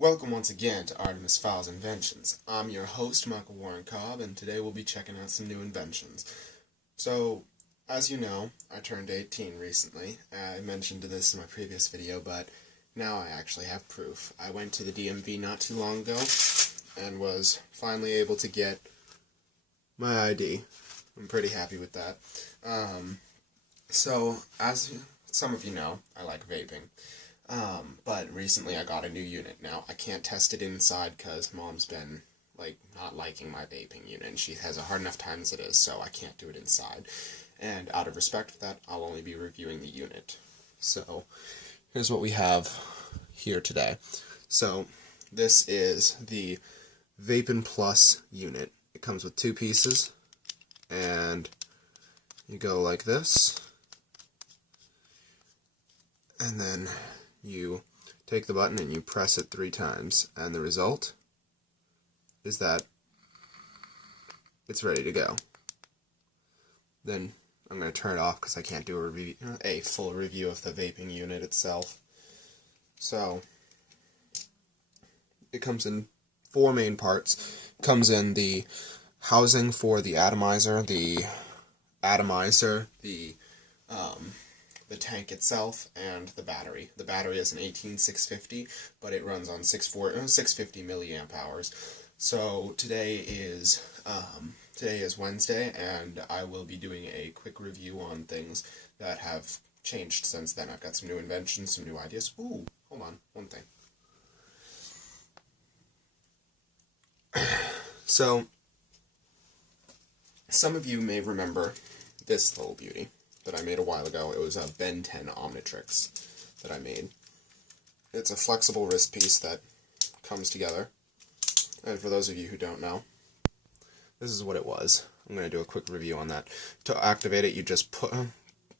Welcome once again to Artemis, Fowl's Inventions. I'm your host, Michael Warren Cobb, and today we'll be checking out some new inventions. So, as you know, I turned 18 recently. I mentioned this in my previous video, but now I actually have proof. I went to the DMV not too long ago and was finally able to get my ID. I'm pretty happy with that. So, as some of you know, I like vaping. But recently I got a new unit. Now, I can't test it inside because Mom's been, not liking my vaping unit, and she has a hard enough time as it is, so I can't do it inside. And out of respect for that, I'll only be reviewing the unit. So, here's what we have here today. So, this is the Vapin Plus unit. It comes with two pieces, and you go like this, and then you take the button and you press it 3 times, and the result is that it's ready to go. Then I'm going to turn it off because I can't do a full review of the vaping unit itself. So it comes in 4 main parts. It comes in the housing for the atomizer, the tank itself, and the battery. The battery is an 18650, but it runs on 650 milliamp hours. So today is Wednesday, and I will be doing a quick review on things that have changed since then. I've got some new inventions, some new ideas. Ooh, hold on, one thing. So, some of you may remember this little beauty that I made a while ago. It was a Ben 10 Omnitrix that I made. It's a flexible wrist piece that comes together. And for those of you who don't know, this is what it was. I'm going to do a quick review on that. To activate it, you just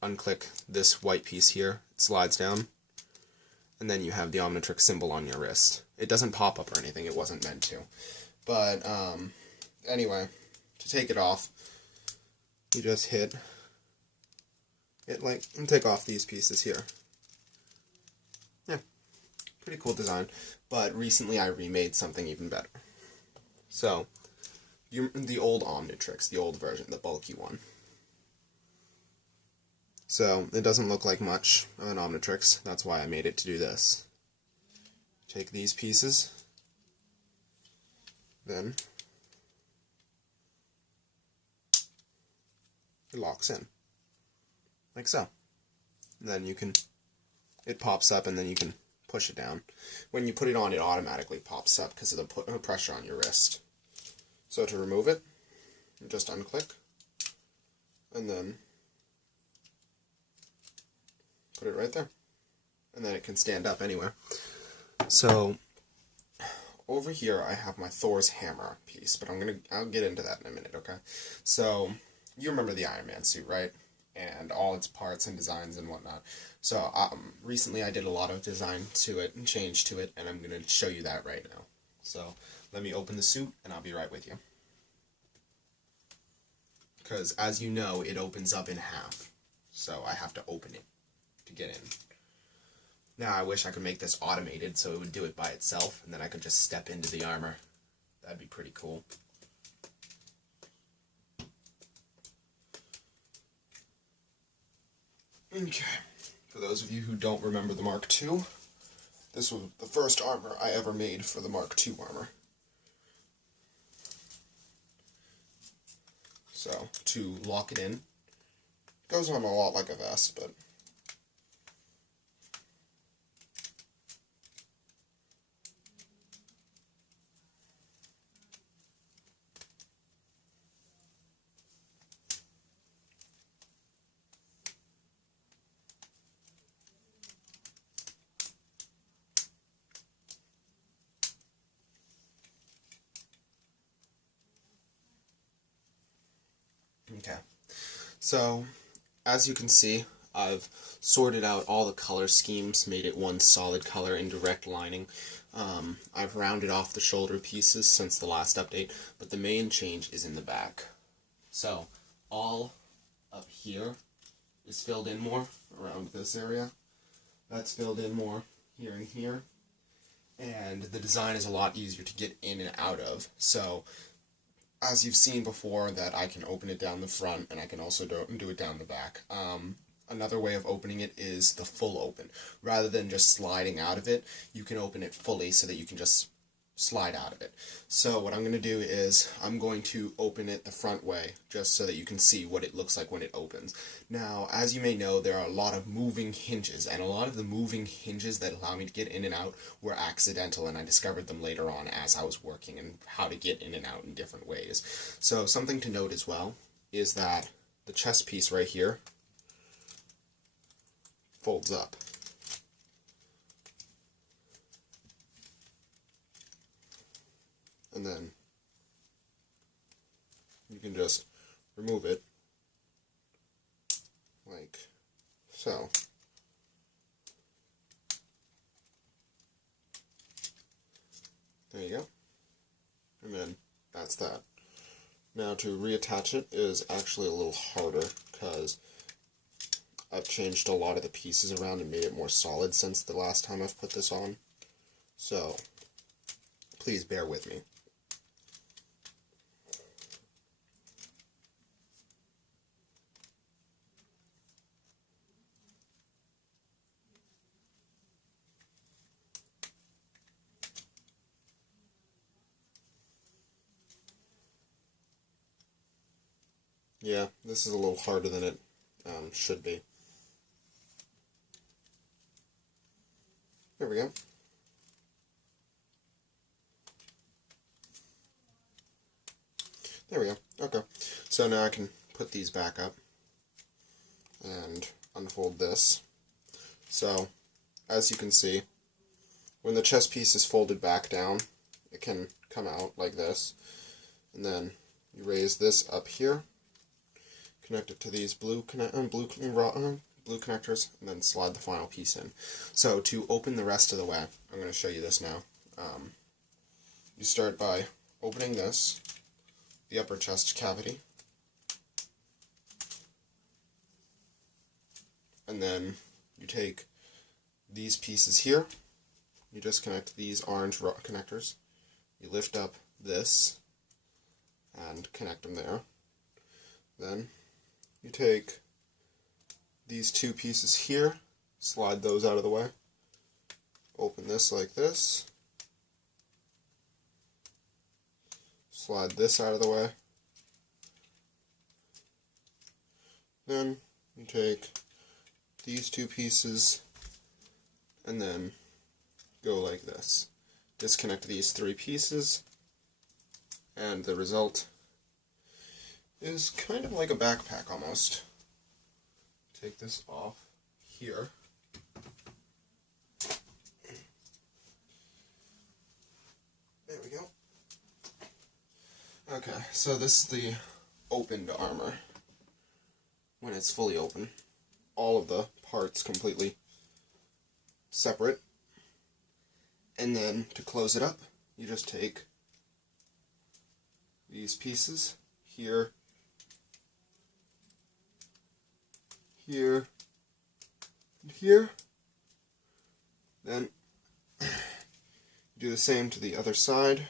unclick this white piece here. It slides down. And then you have the Omnitrix symbol on your wrist. It doesn't pop up or anything. It wasn't meant to. But, anyway, to take it off, you just hit it, and take off these pieces here. Yeah, pretty cool design. But recently I remade something even better. So, the old Omnitrix, the old version, the bulky one. So, it doesn't look like much of an Omnitrix. That's why I made it to do this. Take these pieces, then it locks in. Like so. And then it pops up, and then you can push it down. When you put it on, it automatically pops up because of the pressure on your wrist. So to remove it, you just unclick, and then put it right there. And then it can stand up anywhere. So, over here I have my Thor's hammer piece, but I'll get into that in a minute, okay? So, you remember the Iron Man suit, right? And all its parts and designs and whatnot. So, recently I did a lot of design to it and change to it, and I'm going to show you that right now. So, let me open the suit, and I'll be right with you. Because, as you know, it opens up in half. So, I have to open it to get in. Now, I wish I could make this automated so it would do it by itself, and then I could just step into the armor. That'd be pretty cool. Okay, for those of you who don't remember the Mark II, this was the first armor I ever made for the Mark II armor. So, to lock it in, it goes on a lot like a vest, but okay, so as you can see, I've sorted out all the color schemes, made it one solid color in direct lining. I've rounded off the shoulder pieces since the last update, but the main change is in the back. So, all up here is filled in more around this area. That's filled in more here and here. and the design is a lot easier to get in and out of. So, as you've seen before, that I can open it down the front, and I can also do it down the back. Another way of opening it is the full open. Rather than just sliding out of it, you can open it fully so that you can just slide out of it. So what I'm going to do is I'm going to open it the front way just so that you can see what it looks like when it opens. Now, as you may know, there are a lot of moving hinges, and a lot of the moving hinges that allow me to get in and out were accidental, and I discovered them later on as I was working and how to get in and out in different ways. So something to note as well is that the chest piece right here folds up. And then you can just remove it like so. There you go. And then that's that. Now to reattach it is actually a little harder because I've changed a lot of the pieces around and made it more solid since the last time I've put this on. So please bear with me. Yeah, this is a little harder than it should be. There we go. There we go. Okay. So now I can put these back up and unfold this. So, as you can see, when the chest piece is folded back down, it can come out like this. And then you raise this up here, connect it to these blue connectors, and then slide the final piece in. So to open the rest of the way, I'm going to show you this now. You start by opening this, the upper chest cavity, and then you take these pieces here, you just connect these orange connectors, you lift up this and connect them there. Then you take these two pieces here, slide those out of the way, open this like this, slide this out of the way, then you take these two pieces and then go like this. Disconnect these three pieces, and the result is kind of like a backpack almost. Take this off here. There we go. Okay, so this is the opened armor. When it's fully open, all of the parts completely separate. And then to close it up, you just take these pieces here, here, and here. Then you do the same to the other side,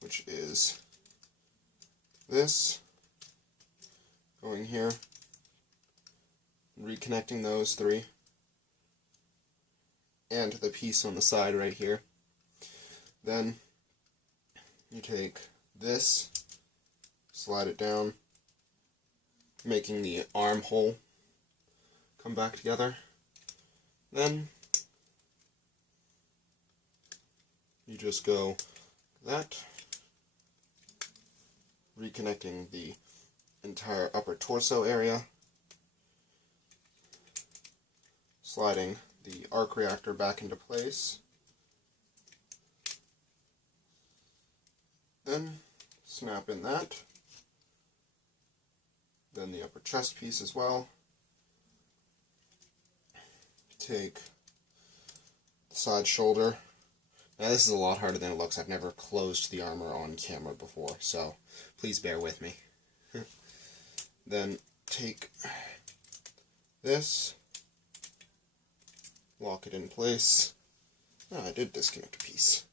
which is this, going here, reconnecting those three, and the piece on the side right here. Then you take this, slide it down, making the armhole come back together. Then you just go that, reconnecting the entire upper torso area, sliding the arc reactor back into place, then snap in that, then the upper chest piece as well, take the side shoulder. Now this is a lot harder than it looks. I've never closed the armor on camera before, so please bear with me. Then take this, lock it in place, Oh, I did disconnect a piece.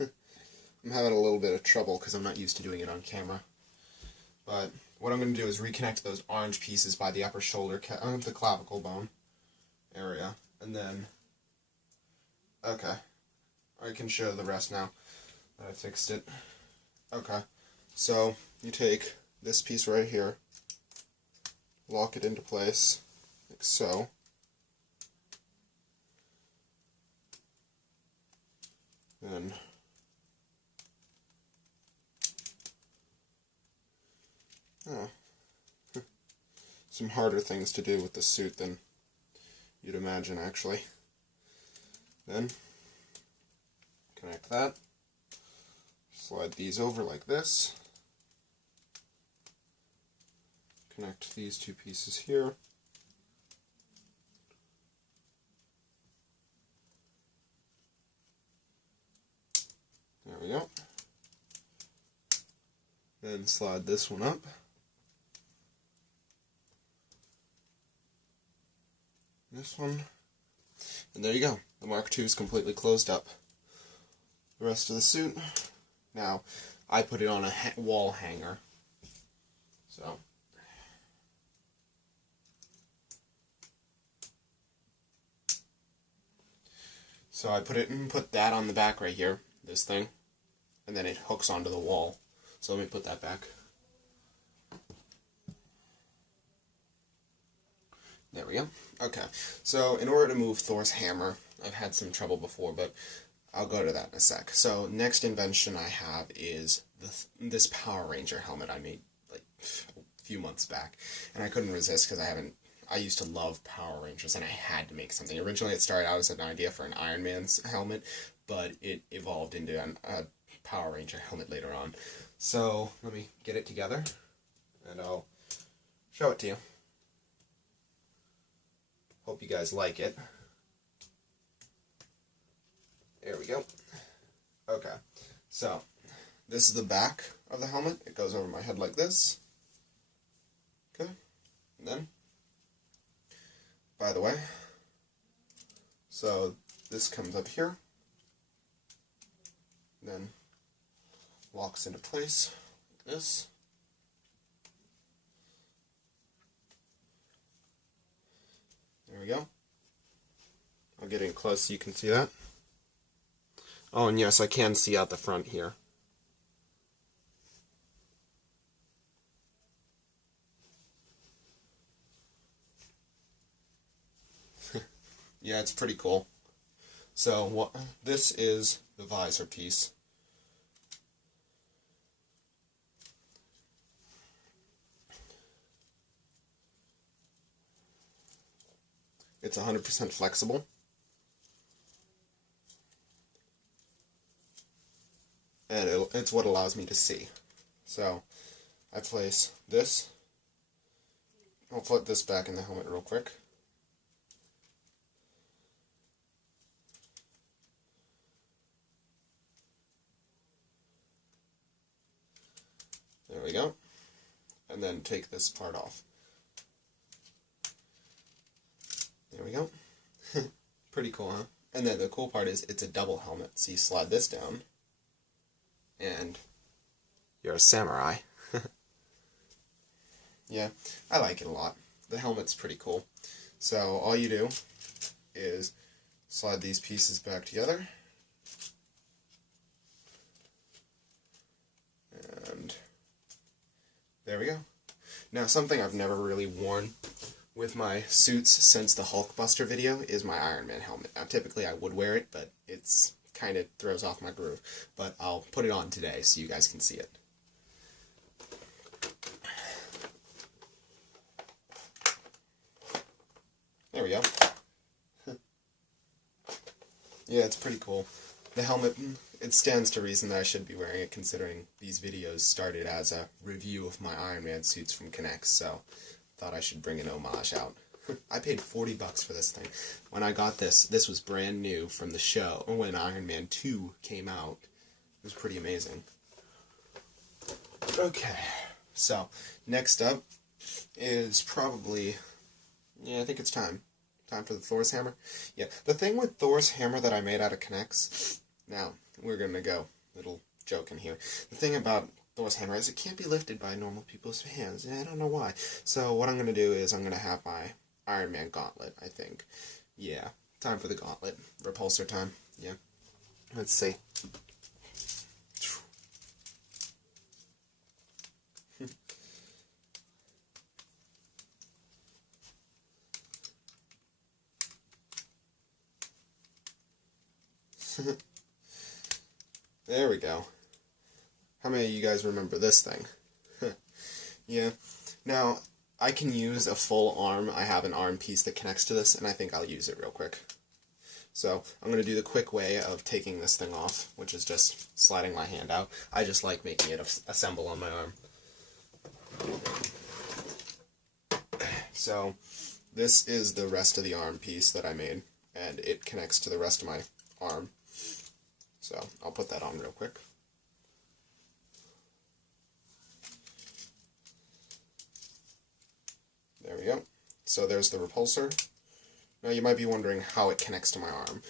I'm having a little bit of trouble because I'm not used to doing it on camera. But what I'm going to do is reconnect those orange pieces by the upper shoulder, the clavicle bone area. And then, okay, I can show the rest now that I fixed it. Okay, so you take this piece right here, lock it into place, like so. Then some harder things to do with the suit than you'd imagine, actually. Then connect that, slide these over like this, connect these two pieces here, there we go, then slide this one up, this one, and there you go. The Mark II is completely closed up. The rest of the suit, now I put it on a wall hanger. So I put that on the back right here, this thing, and then it hooks onto the wall. So let me put that back. There we go. Okay, so in order to move Thor's hammer, I've had some trouble before, but I'll go to that in a sec. So next invention I have is this Power Ranger helmet I made like a few months back, and I couldn't resist because I used to love Power Rangers and I had to make something. Originally it started out as an idea for an Iron Man's helmet, but it evolved into a Power Ranger helmet later on. So let me get it together and I'll show it to you. Hope you guys like it. There we go. Okay, so this is the back of the helmet. It goes over my head like this. Okay, and then, by the way, so this comes up here, then locks into place like this. There we go. I'll get in close so you can see that. Oh, and yes, I can see out the front here. Yeah, it's pretty cool. So this is the visor piece. It's 100% flexible. And it's what allows me to see. So I place this. I'll flip this back in the helmet real quick. There we go. And then take this part off. There we go. Pretty cool, huh? And then the cool part is it's a double helmet. So you slide this down, and you're a samurai. Yeah, I like it a lot. The helmet's pretty cool. So all you do is slide these pieces back together. And there we go. Now, something I've never really worn with my suits since the Hulkbuster video is my Iron Man helmet. Now, typically I would wear it, but it's kind of throws off my groove. But I'll put it on today so you guys can see it. There we go. Yeah, it's pretty cool. The helmet, it stands to reason that I should be wearing it, considering these videos started as a review of my Iron Man suits from Connect, so thought I should bring an homage out. I paid $40 for this thing. When I got this was brand new from the show, when Iron Man 2 came out. It was pretty amazing. Okay, so next up is probably, yeah, I think it's time. Time for the Thor's hammer. Yeah, the thing with Thor's hammer that I made out of K'NEX, now, we're gonna go, little joke in here. The thing about Thor's hammer is it can't be lifted by normal people's hands. I don't know why. So what I'm gonna do is I'm gonna have my Iron Man gauntlet, I think. Yeah, time for the gauntlet. Repulsor time. Yeah. Let's see. There we go. How many of you guys remember this thing? Yeah. Now, I can use a full arm. I have an arm piece that connects to this, and I think I'll use it real quick. So, I'm going to do the quick way of taking this thing off, which is just sliding my hand out. I just like making it assemble on my arm. So, this is the rest of the arm piece that I made, and it connects to the rest of my arm. So, I'll put that on real quick. There we go. So there's the repulsor. Now you might be wondering how it connects to my arm.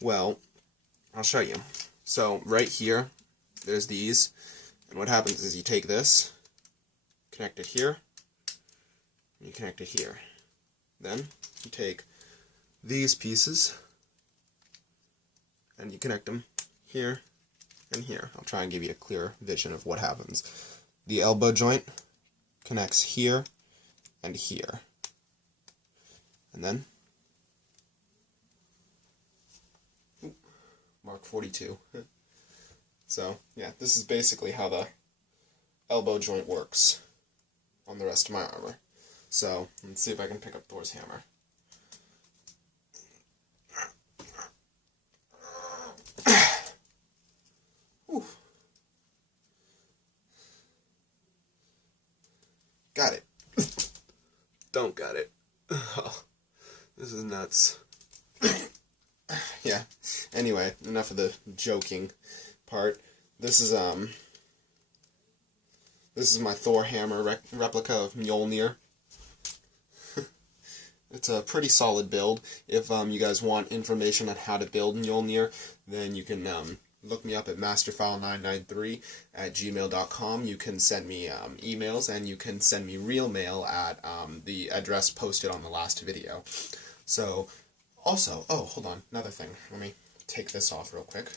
Well, I'll show you. So right here, there's these, and what happens is you take this, connect it here, and you connect it here. Then you take these pieces, and you connect them here and here. I'll try and give you a clear vision of what happens. The elbow joint connects here and here. And then Mark 42. So, yeah, this is basically how the elbow joint works on the rest of my armor. So, let's see if I can pick up Thor's hammer. Got it. Don't got it. Oh, this is nuts. Yeah. Anyway, enough of the joking part. This is my Thor hammer replica of Mjolnir. It's a pretty solid build. If you guys want information on how to build Mjolnir, then you can look me up at masterfowl993@gmail.com. You can send me emails, and you can send me real mail at the address posted on the last video. So, also, oh, hold on, another thing. Let me take this off real quick,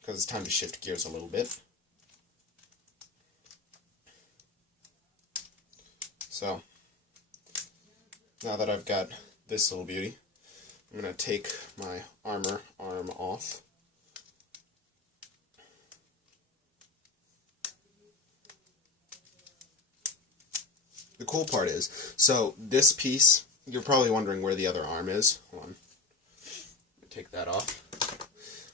because it's time to shift gears a little bit. So, now that I've got this little beauty, I'm going to take my armor arm off. The cool part is, so this piece, you're probably wondering where the other arm is. Hold on. Let me take that off.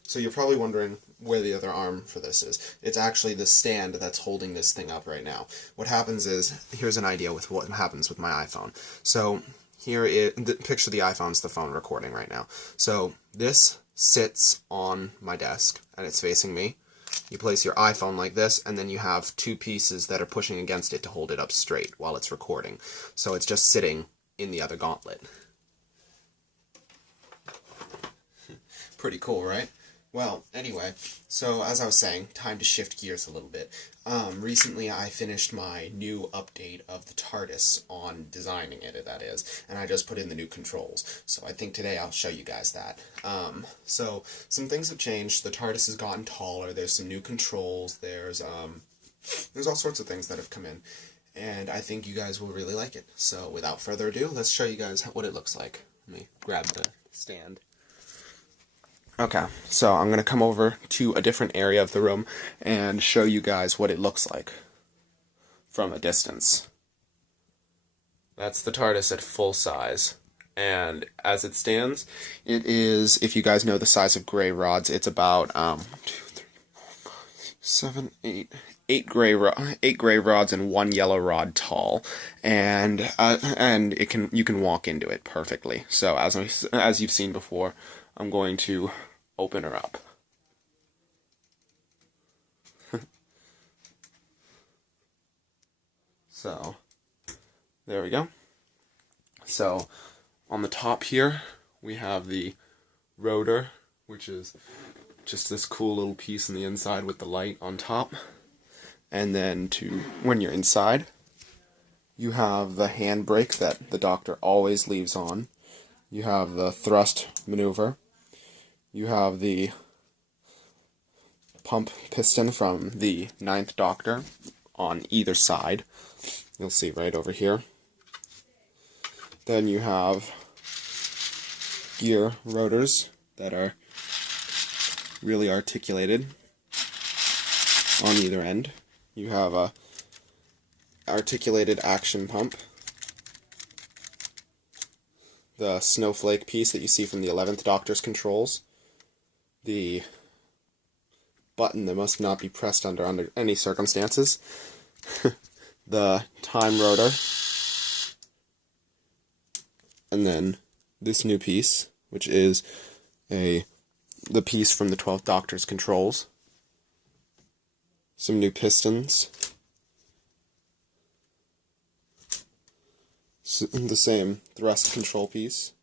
So you're probably wondering where the other arm for this is. It's actually the stand that's holding this thing up right now. What happens is, here's an idea with what happens with my iPhone. So here picture the iPhone's the phone recording right now. So this sits on my desk, and it's facing me. You place your iPhone like this, and then you have two pieces that are pushing against it to hold it up straight while it's recording. So it's just sitting in the other gauntlet. Pretty cool, right? Well, anyway, so as I was saying, time to shift gears a little bit. Recently I finished my new update of the TARDIS on designing it, that is, and I just put in the new controls. So I think today I'll show you guys that. So some things have changed. The TARDIS has gotten taller. There's some new controls. There's all sorts of things that have come in, and I think you guys will really like it. So without further ado, let's show you guys what it looks like. Let me grab the stand. Okay, so I'm going to come over to a different area of the room and show you guys what it looks like from a distance. That's the TARDIS at full size, and as it stands, it is, if you guys know the size of gray rods, it's about 8 gray rods and 1 yellow rod tall, and you can walk into it perfectly. So as you've seen before, I'm going to open her up. So, there we go. So, On the top here, we have the rotor, which is just this cool little piece in the inside with the light on top. And then when you're inside, you have the handbrake that the doctor always leaves on. You have the thrust maneuver. You have the pump piston from the 9th Doctor on either side. You'll see right over here. Then you have gear rotors that are really articulated on either end. You have a articulated action pump. The snowflake piece that you see from the 11th Doctor's controls. The button that must not be pressed under any circumstances. The time rotor. And then this new piece, which is the piece from the 12th Doctor's controls. Some new pistons. The same thrust control piece,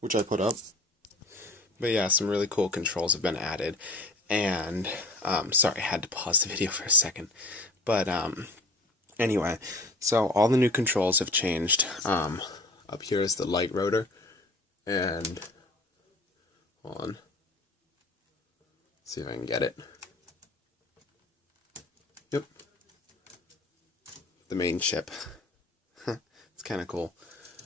which I put up. But yeah, some really cool controls have been added. And, sorry, I had to pause the video for a second. But, anyway, so all the new controls have changed. Up here is the light rotor. And, hold on. Let's see if I can get it. Yep. The main chip. It's kind of cool.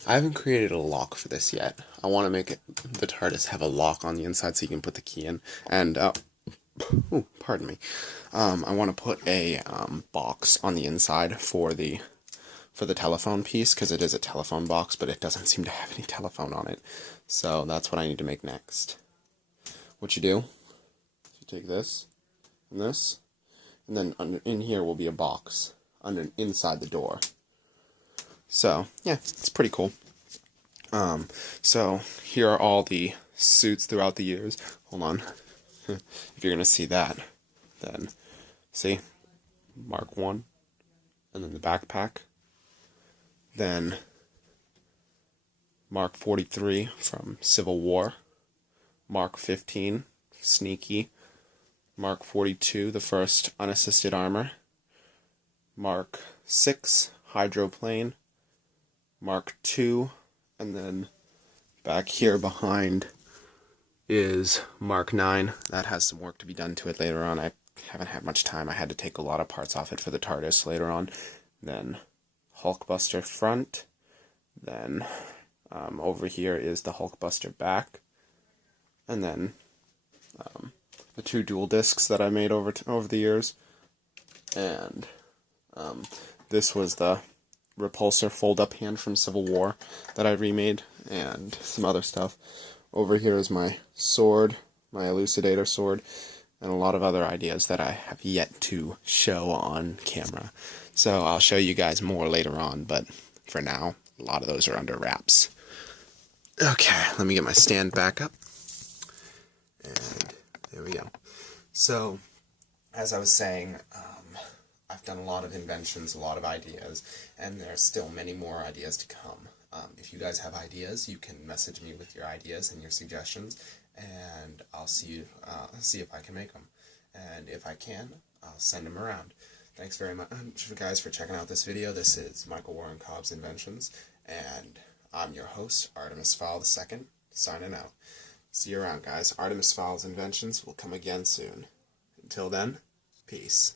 I haven't created a lock for this yet. I want to make the TARDIS have a lock on the inside so you can put the key in. And, ooh, pardon me. I want to put a box on the inside for the telephone piece, because it is a telephone box, but it doesn't seem to have any telephone on it. So that's what I need to make next. What you do, you take this, and then in here will be a box inside the door. So, yeah, it's pretty cool. So, here are all the suits throughout the years. Hold on. If you're going to see that, then, see, Mark 1, and then the backpack. Then, Mark 43 from Civil War. Mark 15, Sneaky. Mark 42, the first unassisted armor. Mark 6, Hydroplane. Mark 2, and then back here behind is Mark 9. That has some work to be done to it later on. I haven't had much time. I had to take a lot of parts off it for the TARDIS later on. Then Hulkbuster front. Then over here is the Hulkbuster back. And then the 2 dual discs that I made over the years. And this was the repulsor fold-up hand from Civil War that I remade, and some other stuff. Over here is my sword, my Elucidator sword, and a lot of other ideas that I have yet to show on camera. So I'll show you guys more later on, but for now, a lot of those are under wraps. Okay, let me get my stand back up. And there we go. So, as I was saying, I've done a lot of inventions, a lot of ideas, and there's still many more ideas to come. If you guys have ideas, you can message me with your ideas and your suggestions, and I'll see if I can make them. And if I can, I'll send them around. Thanks very much, guys, for checking out this video. This is Michael Warren Cobb's Inventions, and I'm your host, Artemis Fowl II, signing out. See you around, guys. Artemis Fowl's Inventions will come again soon. Until then, peace.